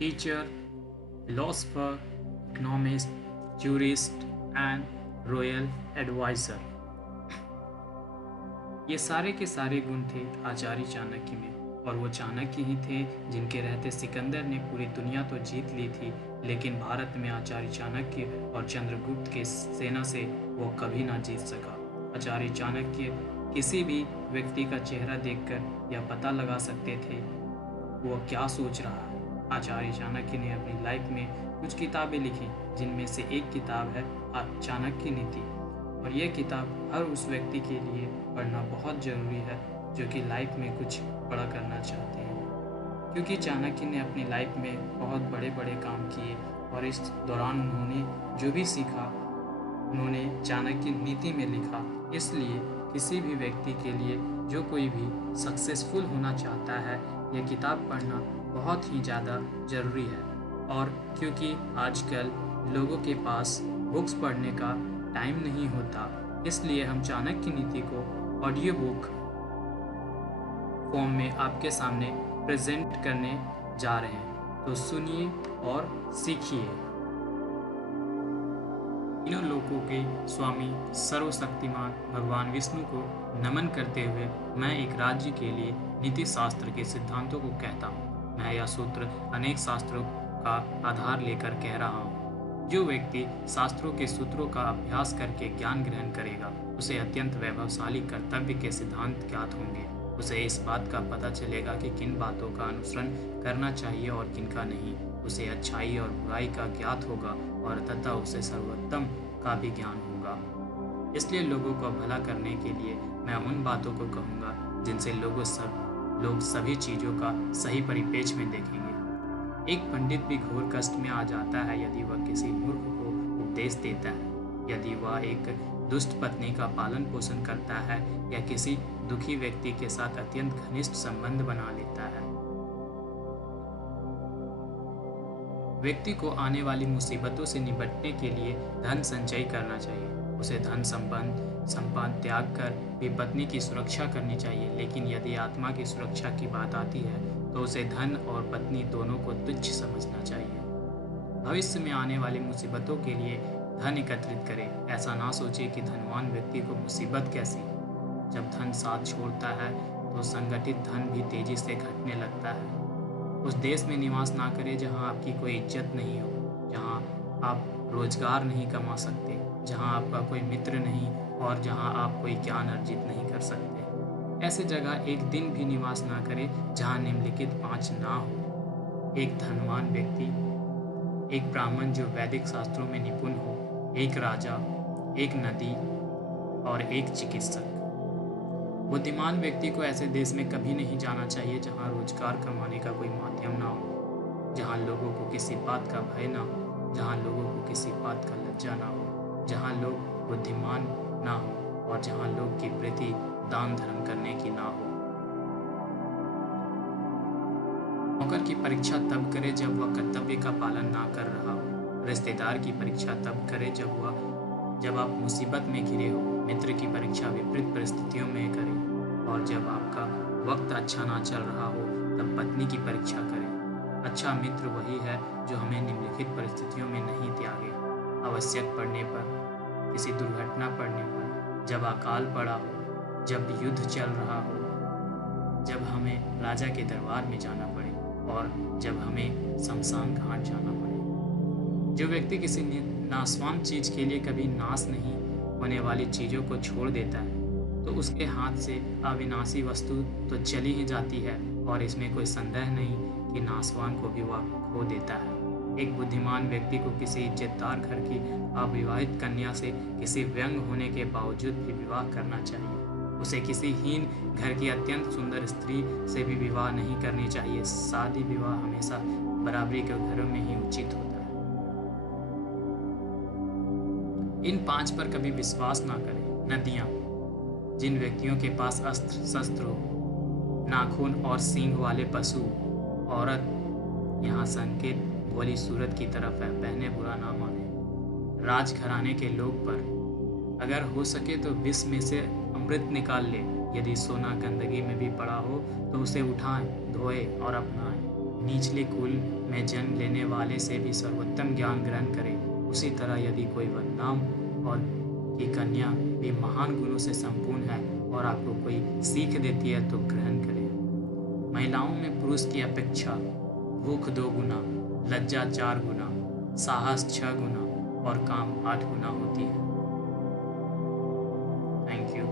teacher, philosopher, economist, jurist and royal advisor। ये सारे के सारे गुण थे आचार्य चाणक्य में, और वो चाणक्य ही थे जिनके रहते सिकंदर ने पूरी दुनिया तो जीत ली थी, लेकिन भारत में आचार्य चाणक्य और चंद्रगुप्त के सेना से वो कभी ना जीत सका। आचार्य चाणक्य किसी भी व्यक्ति का चेहरा देखकर यह पता लगा सकते थे वो क्या सोच रहा है। आचार्य चाणक्य ने अपनी लाइफ में कुछ किताबें लिखी, जिनमें से एक किताब है चाणक्य नीति, और यह किताब हर उस व्यक्ति के लिए पढ़ना बहुत ज़रूरी है जो कि लाइफ में कुछ बड़ा करना चाहते हैं, क्योंकि चाणक्य ने अपनी लाइफ में बहुत बड़े बड़े काम किए और इस दौरान उन्होंने जो भी सीखा उन्होंने चाणक्य नीति में लिखा। इसलिए किसी भी व्यक्ति के लिए जो कोई भी सक्सेसफुल होना चाहता है, यह किताब पढ़ना बहुत ही ज़्यादा ज़रूरी है। और क्योंकि आजकल लोगों के पास बुक्स पढ़ने का टाइम नहीं होता, इसलिए हम चाणक्य नीति को ऑडियो बुक फॉर्म में आपके सामने प्रेजेंट करने जा रहे हैं, तो सुनिए और सीखिए। तीनों लोकों के स्वामी सर्वशक्तिमान भगवान विष्णु को नमन करते हुए मैं एक राज्य के लिए नीति शास्त्र के सिद्धांतों को कहता हूँ। मैं यह सूत्र अनेक शास्त्रों का आधार लेकर कह रहा हूँ। जो व्यक्ति शास्त्रों के सूत्रों का अभ्यास करके ज्ञान ग्रहण करेगा, उसे अत्यंत वैभवशाली कर्तव्य के सिद्धांत ज्ञात होंगे। उसे इस बात का पता चलेगा कि किन बातों का अनुसरण करना चाहिए और किन का नहीं। उसे अच्छाई और बुराई का ज्ञात होगा और तथा उसे सर्वोत्तम का भी ज्ञान होगा। इसलिए लोगों को भला करने के लिए मैं उन बातों को कहूँगा जिनसे लोग सभी चीज़ों का सही परिप्रेक्ष्य में देखेंगे। एक पंडित भी घोर कष्ट में आ जाता है यदि वह किसी मूर्ख को उपदेश देता है, यदि वह एक दुष्ट पत्नी का पालन पोषण करता है या किसी दुखी व्यक्ति के साथ अत्यंत घनिष्ठ संबंध बना लेता है। व्यक्ति को आने वाली मुसीबतों से निपटने के लिए धन संचय करना चाहिए। उसे धन संपन्न त्याग कर भी पत्नी की सुरक्षा करनी चाहिए, लेकिन यदि आत्मा की सुरक्षा की बात आती है तो उसे धन और पत्नी दोनों को तुच्छ समझना चाहिए। भविष्य में आने वाली मुसीबतों के लिए धन एकत्रित करे। ऐसा ना सोचे कि धनवान व्यक्ति को मुसीबत कैसी। जब धन साथ छोड़ता है तो संगठित धन भी तेजी से घटने लगता है। उस देश में निवास ना करें जहां आपकी कोई इज्जत नहीं हो, जहां आप रोजगार नहीं कमा सकते, जहां आपका कोई मित्र नहीं और जहां आप कोई ज्ञान अर्जित नहीं कर सकते। ऐसे जगह एक दिन भी निवास ना करें जहां निम्नलिखित 5 ना हो: एक धनवान व्यक्ति, एक ब्राह्मण जो वैदिक शास्त्रों में निपुण हो, एक राजा, एक नदी और एक चिकित्सक। बुद्धिमान व्यक्ति को ऐसे देश में कभी नहीं जाना चाहिए जहां रोजगार कमाने का कोई माध्यम ना हो, जहां लोगों को किसी बात का भय ना हो, जहां लोगों को किसी बात का लज्जा ना हो, जहां लोग बुद्धिमान ना हो और जहां लोग की वृत्ति दान धर्म करने की ना हो। नौकर की परीक्षा तब करे जब वह कर्तव्य का पालन ना कर रहा हो। रिश्तेदार की परीक्षा तब करे जब आप मुसीबत में घिरे हो। मित्र की परीक्षा विपरीत परिस्थितियों में करें, और जब आपका वक्त अच्छा ना चल रहा हो तब पत्नी की परीक्षा करें। अच्छा मित्र वही है जो हमें निम्नलिखित परिस्थितियों में नहीं त्यागे: आवश्यक पड़ने पर, किसी दुर्घटना पड़ने पर, जब अकाल पड़ा हो, जब युद्ध चल रहा हो, जब हमें राजा के दरबार में जाना पड़े और जब हमें शमशान घाट जाना पड़े। जो व्यक्ति किसी नाशवान चीज के लिए कभी नाश नहीं होने वाली चीजों को छोड़ देता है तो उसके हाथ से अविनाशी वस्तु तो चली ही जाती है, और इसमें कोई संदेह नहीं कि नाशवान को भी वह खो देता है। एक बुद्धिमान व्यक्ति को किसी इज्जतदार घर की अविवाहित कन्या से किसी व्यंग होने के बावजूद भी विवाह करना चाहिए। उसे किसी हीन घर की अत्यंत सुंदर स्त्री से भी विवाह नहीं करनी चाहिए। शादी विवाह हमेशा बराबरी के घरों में ही उचित होता है। इन 5 पर कभी विश्वास ना करें। नदियां, जिन व्यक्तियों के पास अस्त्र शस्त्र हो, नाखून और सींग वाले पशु, औरत, यहाँ संकेत भोली सूरत की तरफ है, बहने बुरा ना माने। राजघराने के लोग पर अगर हो सके तो विष में से अमृत निकाल ले। यदि सोना गंदगी में भी पड़ा हो तो उसे उठाएं, धोए और अपनाएं। निचले कुल में जन्म लेने वाले से भी सर्वोत्तम ज्ञान ग्रहण करे, उसी तरह यदि कोई बदनाम और की कन्या भी महान गुणों से संपूर्ण है और आपको कोई सीख देती है तो ग्रहण करें। महिलाओं में पुरुष की अपेक्षा भूख 2 गुना, लज्जा 4 गुना, साहस 6 गुना और काम 8 गुना होती है। Thank you.